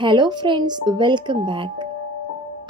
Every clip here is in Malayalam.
ഹലോ ഫ്രണ്ട്സ് വെൽക്കം ബാക്ക്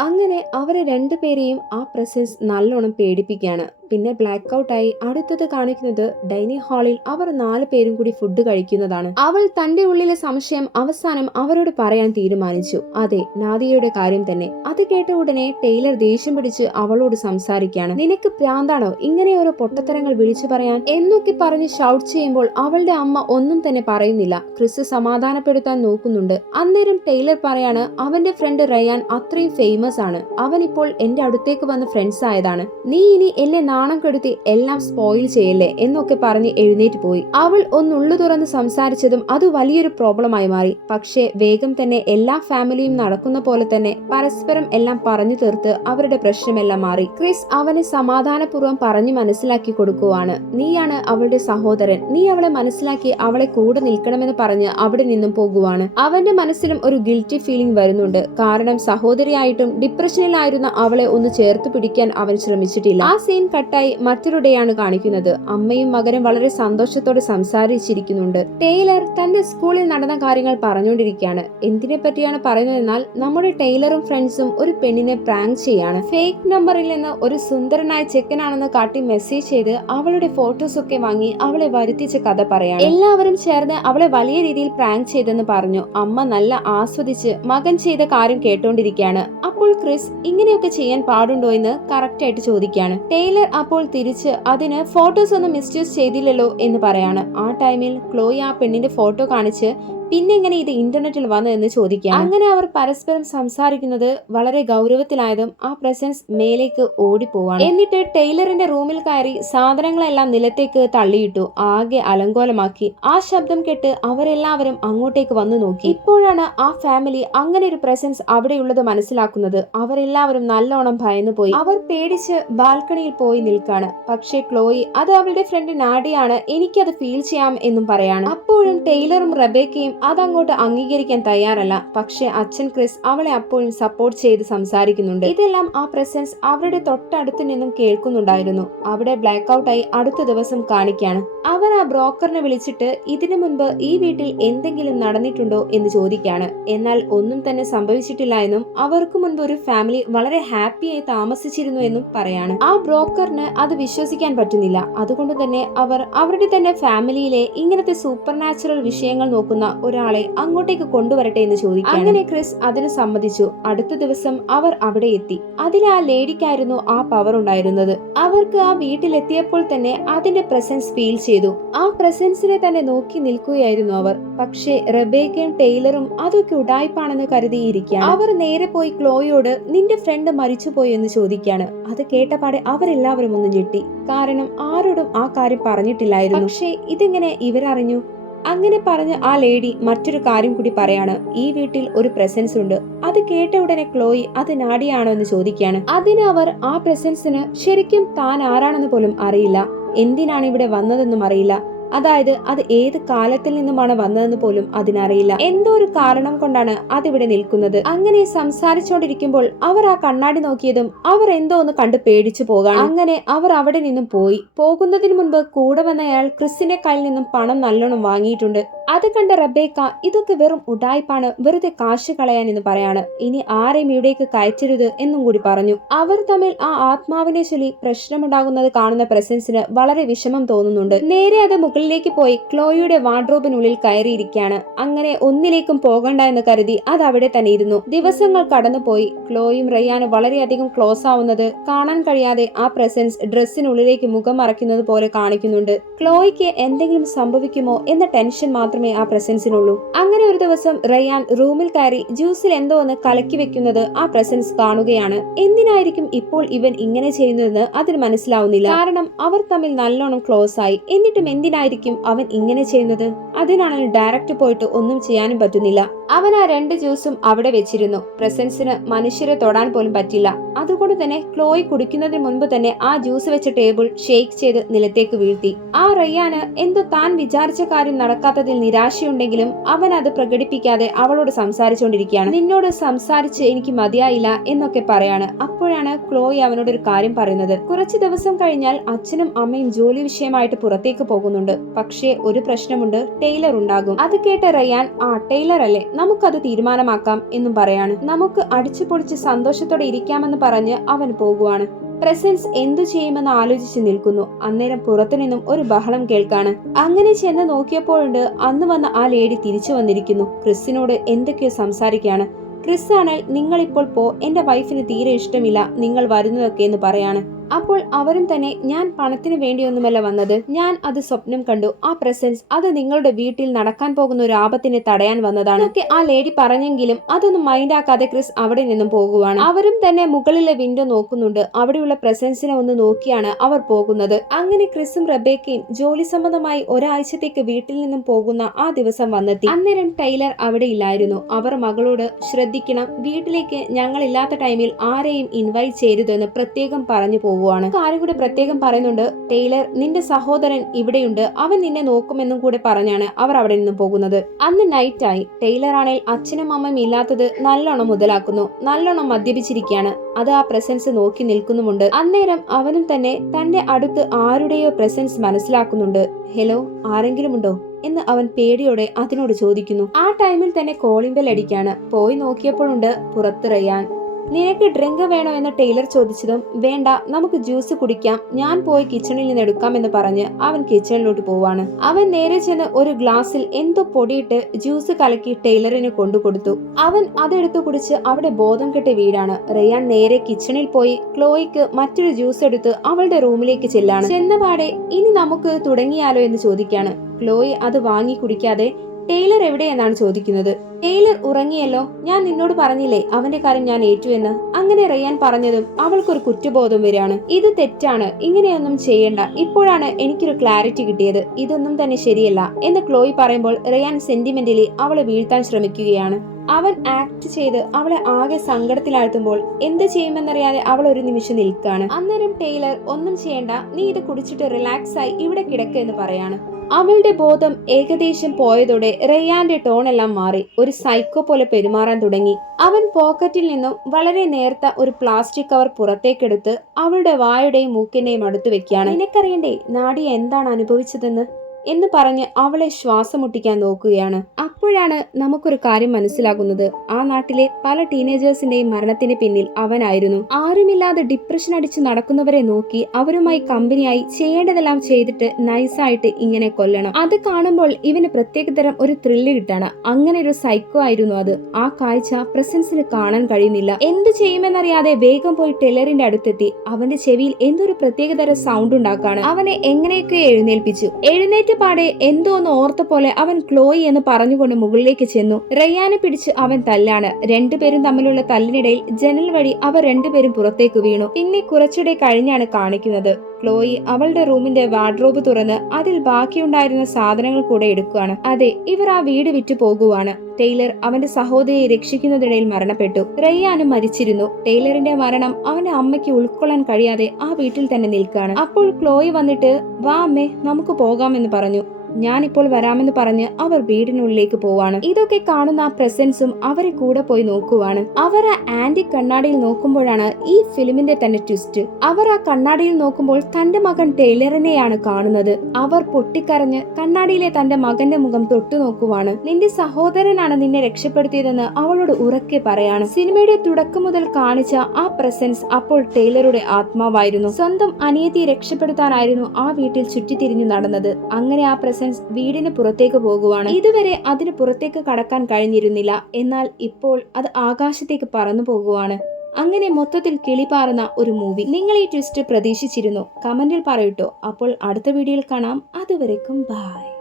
അങ്ങനെ അവരെ രണ്ടുപേരെയും ആ പ്രസൻസ് നല്ലോണം പേടിപ്പിക്കുകയാണ്. പിന്നെ ബ്ലാക്ക് ഔട്ടായി അടുത്തത് കാണിക്കുന്നത് ഡൈനിങ് ഹാളിൽ അവർ നാല് പേരും കൂടി ഫുഡ് കഴിക്കുന്നതാണ്. അവൾ തന്റെ ഉള്ളിലെ സംശയം അവസാനം അവരോട് പറയാൻ തീരുമാനിച്ചു. അതെ നാദിയയുടെ കാര്യം തന്നെ. അത് കേട്ട ഉടനെ ടൈലർ ദേഷ്യം പിടിച്ച് അവളോട് സംസാരിക്കുകയാണ്. നിനക്ക് പ്രാന്താണോ? ഇങ്ങനെ ഓരോ പൊട്ടത്തരങ്ങൾ വിളിച്ചു പറയാൻ എന്നൊക്കെ പറഞ്ഞ് ഷൗട്ട് ചെയ്യുമ്പോൾ അവളുടെ അമ്മ ഒന്നും തന്നെ പറയുന്നില്ല. ക്രിസ് സമാധാനപ്പെടുത്താൻ നോക്കുന്നുണ്ട്. അന്നേരം ടൈലർ പറയാണ് അവന്റെ ഫ്രണ്ട് റയാൻ അത്രയും ഫേമസ് ആണ്. അവൻ ഇപ്പോൾ എന്റെ അടുത്തേക്ക് വന്ന് ഫ്രണ്ട്സ് ആയതാണ്. നീ ഇനി എന്നെ നാണം കെടുത്തി എല്ലാം സ്പോയിൽ ചെയ്യല്ലേ എന്നൊക്കെ പറഞ്ഞ് എഴുന്നേറ്റ് പോയി. അവൾ ഒന്നുള്ളു തുറന്ന് സംസാരിച്ചതും അത് വലിയൊരു പ്രോബ്ലമായി മാറി. പക്ഷേ വേഗം തന്നെ എല്ലാ ഫാമിലിയും നടക്കുന്ന പോലെ തന്നെ പരസ്പരം എല്ലാം പറഞ്ഞു തീർത്ത് അവരുടെ പ്രശ്നമെല്ലാം മാറി. ക്രിസ് അവനെ സമാധാനപൂർവം പറഞ്ഞു മനസ്സിലാക്കി കൊടുക്കുവാണ്. നീയാണ് അവളുടെ സഹോദരൻ. നീ അവളെ മനസ്സിലാക്കി അവളെ കൂടെ നിൽക്കണമെന്ന് പറഞ്ഞ് അവിടെ നിന്നും പോകുവാണ്. അവന്റെ മനസ്സിലും ഒരു ഗിൽറ്റി ഫീലിംഗ് വരുന്നുണ്ട്. കാരണം സഹോദരിയായിട്ടും ഡിപ്രഷനിലായിരുന്ന അവളെ ഒന്ന് ചേർത്ത് പിടിക്കാൻ അവൻ ശ്രമിച്ചിട്ടില്ല. ആ സീൻ കട്ടായി മറ്റൊരുടെയാണ് കാണിക്കുന്നത്. അമ്മയും മകനും വളരെ സന്തോഷത്തോടെ സംസാരിച്ചിരിക്കുന്നുണ്ട്. ടൈലർ തന്റെ സ്കൂളിൽ നടന്ന കാര്യങ്ങൾ പറഞ്ഞുകൊണ്ടിരിക്കുകയാണ്. എന്തിനെ പറ്റിയാണ് പറയുന്നതെന്നാൽ നമ്മുടെ ടൈലറും ഫ്രണ്ട്സും ഒരു പെണ്ണിനെ പ്രാങ്ക് ചെയ്യാണ്. ഫേക്ക് നമ്പറിൽ നിന്ന് ഒരു സുന്ദരനായ ചെക്കനാണെന്ന് കാട്ടി മെസ്സേജ് ചെയ്ത് അവളുടെ ഫോട്ടോസ് ഒക്കെ വാങ്ങി അവളെ വരുത്തിച്ച കഥ പറയാണ്. എല്ലാവരും ചേർന്ന് അവളെ വലിയ രീതിയിൽ പ്രാങ്ക് ചെയ്തെന്ന് പറഞ്ഞു. അമ്മ നല്ല ആസ്വദിച്ച് മകൻ ചെയ്ത കാര്യം കേട്ടോണ്ടിരിക്കുകയാണ്. അപ്പോൾ ക്രിസ് ഇങ്ങനെയൊക്കെ ചെയ്യാൻ പാടുണ്ടോ എന്ന് കറക്റ്റ് ആയിട്ട് ചോദിക്കുകയാണ്. ടൈലർ അപ്പോൾ തിരിച്ച് അതിന് ഫോട്ടോസ് ഒന്നും മിസ്യൂസ് ചെയ്തില്ലല്ലോ എന്ന് പറയാണ്. ആ ടൈമിൽ ക്ലോയി ആ പെണ്ണിന്റെ ഫോട്ടോ കാണിച്ച് പിന്നെ എങ്ങനെ ഇത് ഇന്റർനെറ്റിൽ വന്നു എന്ന് ചോദിക്കാം അങ്ങനെ അവർ പരസ്പരം സംസാരിക്കുന്നത് വളരെ ഗൗരവത്തിലായതും ആ പ്രസൻസ് മേലേക്ക് ഓടിപ്പോവാണ്. എന്നിട്ട് ടൈലറിന്റെ റൂമിൽ കയറി സാധനങ്ങളെല്ലാം നിലത്തേക്ക് തള്ളിയിട്ടു ആകെ അലങ്കോലമാക്കി. ആ ശബ്ദം കേട്ട് അവരെല്ലാവരും അങ്ങോട്ടേക്ക് വന്നു നോക്കി. ഇപ്പോഴാണ് ആ ഫാമിലി അങ്ങനെ ഒരു പ്രസൻസ് അവിടെയുള്ളത് മനസ്സിലാക്കുന്നത്. അവരെല്ലാവരും നല്ലോണം ഭയന്നു പോയി. അവർ പേടിച്ച് ബാൽക്കണിയിൽ പോയി നിൽക്കാണ്. പക്ഷേ ക്ലോയി അത് അവളുടെ ഫ്രണ്ട് നാഡിയാണ് എനിക്കത് ഫീൽ ചെയ്യാം എന്നും പറയാണ്. അപ്പോഴും ടൈലറും റബേക്കയും അതങ്ങോട്ട് അംഗീകരിക്കാൻ തയ്യാറല്ല. പക്ഷെ അച്ഛൻ ക്രിസ് അവളെ അപ്പോഴും സപ്പോർട്ട് ചെയ്ത് സംസാരിക്കുന്നുണ്ട്. ഇതെല്ലാം ആ പ്രസൻസ് അവരുടെ തൊട്ടടുത്ത് നിന്നും കേൾക്കുന്നുണ്ടായിരുന്നു. അവിടെ ബ്ലാക്ക് ഔട്ടായി അടുത്ത ദിവസം കാണിക്കാണ്. അവർ ആ ബ്രോക്കറിനെ വിളിച്ചിട്ട് ഇതിനു മുൻപ് ഈ വീട്ടിൽ എന്തെങ്കിലും നടന്നിട്ടുണ്ടോ എന്ന് ചോദിക്കാണ്. എന്നാൽ ഒന്നും തന്നെ സംഭവിച്ചിട്ടില്ല എന്നും അവർക്ക് മുൻപ് ഒരു ഫാമിലി വളരെ ഹാപ്പിയായി താമസിച്ചിരുന്നു എന്നും പറയാണ്. ആ ബ്രോക്കറിന് അത് വിശ്വസിക്കാൻ പറ്റുന്നില്ല. അതുകൊണ്ട് തന്നെ അവർ അവരുടെ തന്നെ ഫാമിലിയിലെ ഇങ്ങനത്തെ സൂപ്പർ നാച്ചുറൽ വിഷയങ്ങൾ നോക്കുന്ന ഒരാളെ അങ്ങോട്ടേക്ക് കൊണ്ടുവരട്ടെ എന്ന് ചോദിക്കും അങ്ങനെ ക്രിസ് അതിന് സമ്മതിച്ചു. അടുത്ത ദിവസം അവർ അവിടെ എത്തി. അതിൽ ആ ലേഡിക്കായിരുന്നു ആ പവർ ഉണ്ടായിരുന്നത്. അവർക്ക് ആ വീട്ടിലെത്തിയപ്പോൾ തന്നെ അതിന്റെ പ്രസൻസ് ഫീൽ ചെയ്തു. ആ പ്രസൻസിനെ തന്നെ നോക്കി നിൽക്കുകയായിരുന്നു അവർ. പക്ഷേ റബേക്കയും ടൈലറും അതൊക്കെ ഉടായ്പാണെന്ന് കരുതിയിരിക്കുകയാണ്. അവർ നേരെ പോയി ക്ലോയോട് നിന്റെ ഫ്രണ്ട് മരിച്ചുപോയി എന്ന് ചോദിക്കാണ് അത് കേട്ടപാടെ അവരെല്ലാവരും ഒന്ന് ഞെട്ടി. കാരണം ആരോടും ആ കാര്യം പറഞ്ഞിട്ടില്ലായിരുന്നു. പക്ഷേ ഇതെങ്ങനെ ഇവരറിഞ്ഞു? അങ്ങനെ പറഞ്ഞ് ആ ലേഡി മറ്റൊരു കാര്യം കൂടി പറയാണ്. ഈ വീട്ടിൽ ഒരു പ്രസൻസ് ഉണ്ട്. അത് കേട്ട ഉടനെ ക്ലോയി അത് നാടിയാണോ എന്ന് ചോദിക്കുകയാണ്. അതിന് അവർ ആ പ്രസൻസിന് ശരിക്കും താൻ ആരാണെന്ന് പോലും അറിയില്ല. എന്തിനാണ് ഇവിടെ വന്നതെന്നും അറിയില്ല. അതായത് അത് ഏത് കാലത്തിൽ നിന്നുമാണ് വന്നതെന്ന് പോലും അതിനറിയില്ല. എന്തോ ഒരു കാരണം കൊണ്ടാണ് അതിവിടെ നിൽക്കുന്നത്. അങ്ങനെ സംസാരിച്ചുകൊണ്ടിരിക്കുമ്പോൾ അവർ ആ കണ്ണാടി നോക്കിയതും അവർ എന്തോ ഒന്ന് കണ്ട് പേടിച്ചു പോകാണ് അങ്ങനെ അവർ അവിടെ നിന്നും പോയി. പോകുന്നതിന് മുൻപ് കൂടെ വന്നയാൾ ക്രിസിന്റെ കയ്യിൽ നിന്നും പണം നല്ലോണം വാങ്ങിയിട്ടുണ്ട്. അത് കണ്ട റബേക്ക ഇതൊക്കെ വെറും ഉടായ്പാണ് വെറുതെ കാശ് കളയാൻ എന്ന് പറയാണ്. ഇനി ആരെയും ഇവിടേക്ക് കയറ്റരുത് എന്നും കൂടി പറഞ്ഞു. അവർ തമ്മിൽ ആ ആത്മാവിനെ ചൊല്ലി പ്രശ്നമുണ്ടാകുന്നത് കാണുന്ന പ്രസൻസിന് വളരെ വിഷമം തോന്നുന്നുണ്ട്. നേരെ അത് മുകളിലേക്ക് പോയി ക്ലോയുടെ വാർഡ്രോബിനുള്ളിൽ കയറിയിരിക്കുകയാണ്. അങ്ങനെ ഒന്നിലേക്കും പോകണ്ട എന്ന് കരുതി അത് അവിടെ തന്നെ ഇരുന്നു. ദിവസങ്ങൾ കടന്നുപോയി. ക്ലോയും റയ്യാനും വളരെയധികം ക്ലോസ് ആവുന്നത് കാണാൻ കഴിയാതെ ആ പ്രസൻസ് ഡ്രസ്സിനുള്ളിലേക്ക് മുഖം മറയ്ക്കുന്നത് പോലെ കാണിക്കുന്നുണ്ട്. ക്ലോയ്ക്ക് എന്തെങ്കിലും സംഭവിക്കുമോ എന്ന ടെൻഷൻ മാത്രമേ ആ പ്രസൻസിനുള്ളൂ. അങ്ങനെ ഒരു ദിവസം റയാൻ റൂമിൽ കയറി ജ്യൂസിൽ എന്തോ ഒന്ന് കലക്കി വെക്കുന്നത് ആ പ്രസൻസ് കാണുകയാണ്. എന്തിനായിരിക്കും ഇപ്പോൾ ഇവൻ ഇങ്ങനെ ചെയ്യുന്നതെന്ന് അതിന് മനസ്സിലാവുന്നില്ല. കാരണം അവർ തമ്മിൽ നല്ലോണം ക്ലോസ് ആയി. എന്നിട്ടും എന്തിനായിരിക്കും അവൻ ഇങ്ങനെ ചെയ്യുന്നത്? അതിനാണെങ്കിൽ ഡയറക്റ്റ് പോയിട്ട് ഒന്നും ചെയ്യാനും പറ്റുന്നില്ല. അവൻ ആ രണ്ട് ജ്യൂസും അവിടെ വെച്ചിരുന്നു. പ്രസൻസിന് മനുഷ്യരെ തൊടാൻ പോലും പറ്റില്ല. അതുകൊണ്ട് തന്നെ ക്ലോയി കുടിക്കുന്നതിന് മുൻപ് തന്നെ ആ ജ്യൂസ് വെച്ച ടേബിൾ ഷേക്ക് ചെയ്ത് നിലത്തേക്ക് വീഴ്ത്തി. ആ റയ്യാന് എന്തോ താൻ വിചാരിച്ച കാര്യം നടക്കാത്തതിൽ നിരാശയുണ്ടെങ്കിലും അവൻ അത് പ്രകടിപ്പിക്കാതെ അവളോട് സംസാരിച്ചുകൊണ്ടിരിക്കുകയാണ്. നിന്നോട് സംസാരിച്ച് എനിക്ക് മതിയായില്ല എന്നൊക്കെ പറയാണ്. അപ്പോഴാണ് ക്ലോയി അവനോട് ഒരു കാര്യം പറയുന്നത്. കുറച്ച് ദിവസം കഴിഞ്ഞാൽ അച്ഛനും അമ്മയും ജോലി വിഷയമായിട്ട് പുറത്തേക്ക് പോകുന്നുണ്ട്. പക്ഷേ ഒരു പ്രശ്നമുണ്ട് ടൈലർ ഉണ്ടാകും. അത് കേട്ട റയ്യാൻ ആ ടൈലർ അല്ലേ നമുക്കത് തീരുമാനമാക്കാം എന്നും പറയാണ്. നമുക്ക് അടിച്ചു പൊളിച്ച് സന്തോഷത്തോടെ ഇരിക്കാമെന്ന് പറഞ്ഞ് അവൻ പോകുവാണ്. പ്രസൻസ് എന്തു ചെയ്യുമെന്ന് ആലോചിച്ച് നിൽക്കുന്നു. അന്നേരം പുറത്തുനിന്നും ഒരു ബഹളം കേൾക്കാണ്. അങ്ങനെ ചെന്ന് നോക്കിയപ്പോഴുണ്ട് അന്ന് വന്ന ആ ലേഡി തിരിച്ചു വന്നിരിക്കുന്നു. ക്രിസിനോട് എന്തൊക്കെയോ സംസാരിക്കുകയാണ്. ക്രിസ് ആണെങ്കിൽ നിങ്ങളിപ്പോൾ പോ. എന്റെ വൈഫിന് തീരെ ഇഷ്ടമില്ല. നിങ്ങൾ വരുന്നതൊക്കെ എന്ന് പറയാണ്. അപ്പോൾ അവരും തന്നെ ഞാൻ പണത്തിന് വേണ്ടിയൊന്നുമല്ല വന്നത്. ഞാൻ അത് സ്വപ്നം കണ്ടു. ആ പ്രസൻസ് അത് നിങ്ങളുടെ വീട്ടിൽ നടക്കാൻ പോകുന്ന ഒരു ആപത്തിനെ തടയാൻ വന്നതാണ്. ഒക്കെ ആ ലേഡി പറഞ്ഞെങ്കിലും അതൊന്നും മൈൻഡ് ആക്കാതെ ക്രിസ് അവിടെ നിന്നും പോകുവാണ്. അവരും തന്നെ മുകളിലെ വിൻഡോ നോക്കുന്നുണ്ട്. അവിടെയുള്ള പ്രസൻസിനെ ഒന്ന് നോക്കിയാണ് അവർ പോകുന്നത്. അങ്ങനെ ക്രിസും റബേക്കയും ജോലി സംബന്ധമായി ഒരാഴ്ചത്തേക്ക് വീട്ടിൽ നിന്നും പോകുന്ന ആ ദിവസം വന്നെത്തി. അന്നേരം ടൈലർ അവിടെ ഇല്ലായിരുന്നു. അവർ മകളോട് ശ്രദ്ധിക്കണം. വീട്ടിലേക്ക് ഞങ്ങളില്ലാത്ത ടൈമിൽ ആരെയും ഇൻവൈറ്റ് ചെയ്യരുതെന്ന് പ്രത്യേകം പറഞ്ഞു പോവുകയാണ് കാര്യം കൂടി പ്രത്യേകം പറയുന്നുണ്ട്. ടൈലർ നിന്റെ സഹോദരൻ ഇവിടെയുണ്ട്. അവൻ നിന്നെ നോക്കുമെന്നും കൂടെ പറഞ്ഞാണ് അവർ അവിടെ നിന്നും പോകുന്നത്. അന്ന് നൈറ്റായി ടൈലർ ആണെങ്കിൽ അച്ഛനും അമ്മയും ഇല്ലാത്തത് നല്ലോണം മുതലാക്കുന്നു. നല്ലോണം മദ്യപിച്ചിരിക്കുകയാണ്. അത് ആ പ്രസൻസ് നോക്കി നിൽക്കുന്നുമുണ്ട്. അന്നേരം അവനും തന്നെ തന്റെ അടുത്ത് ആരുടെയോ പ്രസൻസ് മനസ്സിലാക്കുന്നുണ്ട്. ഹലോ ആരെങ്കിലും ഉണ്ടോ എന്ന് അവൻ പേടിയോടെ അതിനോട് ചോദിക്കുന്നു. ആ ടൈമിൽ തന്നെ കോളിംഗ് ബെൽ അടിക്കാണ്. പോയി നോക്കിയപ്പോഴുണ്ട് പുറത്തിറയാൻ. നിനക്ക് ഡ്രിങ്ക് വേണോ എന്ന് ടൈലർ ചോദിച്ചതും വേണ്ട നമുക്ക് ജ്യൂസ് കുടിക്കാം. ഞാൻ പോയി കിച്ചണിൽ നിന്ന് എടുക്കാം എന്ന് പറഞ്ഞ് അവൻ കിച്ചണിലോട്ട് പോവാണ്. അവൻ നേരെ ചെന്ന് ഒരു ഗ്ലാസ്സിൽ എന്തോ പൊടിയിട്ട് ജ്യൂസ് കലക്കി ടൈലറിന് കൊണ്ടുകൊടുത്തു അവൻ അതെടുത്തു കുടിച്ച് അവിടെ ബോധം കെട്ടി വീടാണ്. റയാൻ നേരെ കിച്ചണിൽ പോയി ക്ലോയിക്ക് മറ്റൊരു ജ്യൂസ് എടുത്ത് അവളുടെ റൂമിലേക്ക് ചെല്ലാണ്. ചെന്നപാടെ ഇനി നമുക്ക് തുടങ്ങിയാലോ എന്ന് ചോദിക്കാണ്. ക്ലോയി അത് വാങ്ങി കുടിക്കാതെ ടൈലർ എവിടെയെന്നാണ് ചോദിക്കുന്നത്? ടൈലർ ഉറങ്ങിയല്ലോ ഞാൻ നിന്നോട് പറഞ്ഞില്ലേ അവന്റെ കാര്യം ഞാൻ ഏറ്റു എന്ന്? അങ്ങനെ റിയാൻ പറഞ്ഞതും അവൾക്കൊരു കുറ്റബോധം വരികയാണ്. ഇത് തെറ്റാണ് ഇങ്ങനെയൊന്നും ചെയ്യണ്ട. ഇപ്പോഴാണ് എനിക്കൊരു ക്ലാരിറ്റി കിട്ടിയത്. ഇതൊന്നും തന്നെ ശരിയല്ല എന്ന് ക്ലോയി പറയുമ്പോൾ റയാൻ സെന്റിമെന്റലി അവളെ വീഴ്ത്താൻ ശ്രമിക്കുകയാണ്. അവൻ ആക്ട് ചെയ്ത് അവളെ ആകെ സങ്കടത്തിലാഴ്ത്തുമ്പോൾ എന്ത് ചെയ്യുമെന്നറിയാതെ അവൾ ഒരു നിമിഷം നിൽക്കുകയാണ്. അന്നേരം ടൈലർ ഒന്നും ചെയ്യണ്ട നീ ഇത് കുടിച്ചിട്ട് റിലാക്സ് ആയി ഇവിടെ കിടക്കുക എന്ന് പറയാണ്. അവളുടെ ബോധം ഏകദേശം പോയതോടെ റെയ്യാന്റെ ടോണെല്ലാം മാറി. ഒരു സൈക്കോ പോലെ പെരുമാറാൻ തുടങ്ങി. അവൻ പോക്കറ്റിൽ നിന്നും വളരെ നേർത്ത ഒരു പ്ലാസ്റ്റിക് കവർ പുറത്തേക്കെടുത്ത് അവളുടെ വായുടെയും മൂക്കിന്റെയും അടുത്ത് വെക്കുകയാണ്. നിനക്കറിയണ്ടേ നാടി എന്താണ് അനുഭവിച്ചതെന്ന്? എന്ന് പറഞ്ഞ് അവളെ ശ്വാസം മുട്ടിക്കാൻ നോക്കുകയാണ്. അപ്പോഴാണ് നമുക്കൊരു കാര്യം മനസ്സിലാകുന്നത്. ആ നാട്ടിലെ പല ടീനേജേഴ്സിന്റെയും മരണത്തിന് പിന്നിൽ അവനായിരുന്നു. ആരുമില്ലാതെ ഡിപ്രഷൻ അടിച്ച് നടക്കുന്നവരെ നോക്കി അവരുമായി കമ്പനിയായി ചെയ്യേണ്ടതെല്ലാം ചെയ്തിട്ട് നൈസായിട്ട് ഇങ്ങനെ കൊല്ലണം. അത് കാണുമ്പോൾ ഇവന് പ്രത്യേകതരം ഒരു ത്രില്ല് കിട്ടാണ്. അങ്ങനെ ഒരു സൈക്കോ ആയിരുന്നു അത്. ആ കാഴ്ച പ്രസൻസിന് കാണാൻ കഴിയുന്നില്ല. എന്ത് ചെയ്യുമെന്നറിയാതെ വേഗം പോയി ടെലറിന്റെ അടുത്തെത്തി അവന്റെ ചെവിയിൽ എന്തൊരു പ്രത്യേകതരം സൗണ്ട് ഉണ്ടാക്കാണ്. അവനെ എങ്ങനെയൊക്കെ എഴുന്നേൽപ്പിച്ചു. എഴുന്നേറ്റ് പാടെ എന്തോ ഒന്ന് ഓർത്ത പോലെ അവൻ ക്ലോയി എന്ന് പറഞ്ഞുകൊണ്ട് മുകളിലേക്ക് ചെന്നു. റയ്യാനെ പിടിച്ച് അവൻ തല്ലാണ്. രണ്ടുപേരും തമ്മിലുള്ള തല്ലിനിടയിൽ ജനൽ വഴി അവർ രണ്ടുപേരും പുറത്തേക്ക് വീണു. പിന്നെ കുറച്ചുകൂടെ കഴിഞ്ഞാണ് കാണിക്കുന്നത്. ക്ലോയി അവളുടെ റൂമിന്റെ വാർഡ്രോബ് തുറന്ന് അതിൽ ബാക്കിയുണ്ടായിരുന്ന സാധനങ്ങൾ കൂടെ എടുക്കുകയാണ്. അതെ ഇവർ ആ വീട് വിറ്റു പോകുവാണ്. ടൈലർ അവന്റെ സഹോദരിയെ രക്ഷിക്കുന്നതിനിടയിൽ മരണപ്പെട്ടു. റയ്യാനും മരിച്ചിരുന്നു. ടൈലറിന്റെ മരണം അവന്റെ അമ്മയ്ക്ക് ഉൾക്കൊള്ളാൻ കഴിയാതെ ആ വീട്ടിൽ തന്നെ നിൽക്കുകയാണ്. അപ്പോൾ ക്ലോയി വന്നിട്ട് വാ അമ്മേ നമുക്ക് പോകാമെന്ന് പറഞ്ഞു. ഞാനിപ്പോൾ വരാമെന്ന് പറഞ്ഞ് അവർ വീടിനുള്ളിലേക്ക് പോവാണ്. ഇതൊക്കെ കാണുന്ന ആ പ്രസൻസും അവരെ കൂടെ പോയി നോക്കുവാണ്. അവർ ആ ആന്റി കണ്ണാടിയിൽ നോക്കുമ്പോഴാണ് ഈ ഫിലിമിന്റെ തന്നെ ട്വിസ്റ്റ്. അവർ ആ കണ്ണാടിയിൽ നോക്കുമ്പോൾ തന്റെ മകൻ ടൈലറിനെയാണ് കാണുന്നത്. അവർ പൊട്ടിക്കരഞ്ഞ് കണ്ണാടിയിലെ തന്റെ മകന്റെ മുഖം തൊട്ടു നോക്കുവാണ്. നിന്റെ സഹോദരനാണ് നിന്നെ രക്ഷപ്പെടുത്തിയതെന്ന് അവളോട് ഉറക്കെ പറയാണ്. സിനിമയുടെ തുടക്കം മുതൽ കാണിച്ച ആ പ്രസൻസ് അപ്പോൾ ടൈലറുടെ ആത്മാവായിരുന്നു. സ്വന്തം അനിയത്തിയെ രക്ഷപ്പെടുത്താനായിരുന്നു ആ വീട്ടിൽ ചുറ്റിത്തിരിഞ്ഞു നടന്നത്. അങ്ങനെ ആ പ്രസൻസ് വീടിന് പുറത്തേക്ക് പോകുവാണ്. ഇതുവരെ അതിന് പുറത്തേക്ക് കടക്കാൻ കഴിഞ്ഞിരുന്നില്ല. എന്നാൽ ഇപ്പോൾ അത് ആകാശത്തേക്ക് പറന്നു പോകുവാണ്. അങ്ങനെ മൊത്തത്തിൽ കിളിപാറുന്ന ഒരു മൂവി. നിങ്ങൾ ഈ ട്വിസ്റ്റ് പ്രതീക്ഷിച്ചിരുന്നു. കമന്റിൽ പറയൂട്ടോ അപ്പോൾ അടുത്ത വീഡിയോയിൽ കാണാം. അതുവരെക്കും ബായ്